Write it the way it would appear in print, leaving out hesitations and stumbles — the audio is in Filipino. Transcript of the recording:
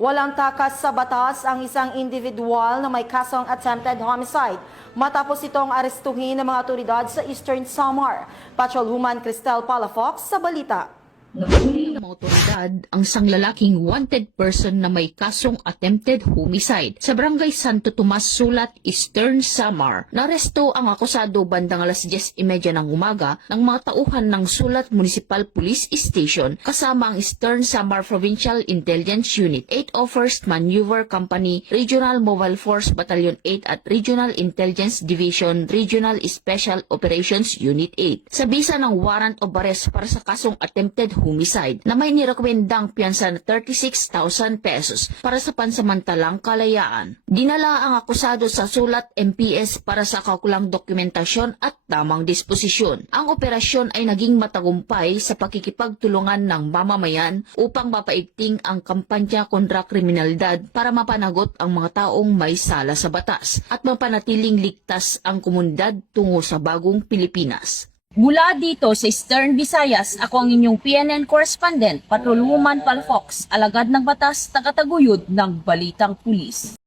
Walang takas sa batas ang isang individual na may kasong attempted homicide matapos itong arestuhin ng mga otoridad sa Eastern Samar. Patrolwoman Cristel Palafox sa balita. Nahuli ng mga otoridad ang isang lalaking wanted person na may kasong attempted homicide sa Barangay Santo Tomas, Sulat, Eastern Samar. Naresto ang akusado bandang alas 10:30 ng umaga ng mga tauhan ng Sulat Municipal Police Station kasama ang Eastern Samar Provincial Intelligence Unit, 801st Maneuver Company, Regional Mobile Force Battalion 8 at Regional Intelligence Division, Regional Special Operations Unit 8. Sa bisa ng warrant of arrest para sa kasong attempted homicide na may nirekomendang piyansa na 36,000 pesos para sa pansamantalang kalayaan. Dinala ang akusado sa Sulat MPS para sa kaukulang dokumentasyon at tamang disposisyon. Ang operasyon ay naging matagumpay sa pakikipagtulungan ng mamamayan upang mapaigting ang kampanya kontra kriminalidad para mapanagot ang mga taong may sala sa batas at mapanatiling ligtas ang komunidad tungo sa bagong Pilipinas. Mula dito sa Eastern Visayas, ako ang inyong PNN correspondent, Patrolwoman Palafox, alagad ng batas, tagataguyod ng Balitang Pulis.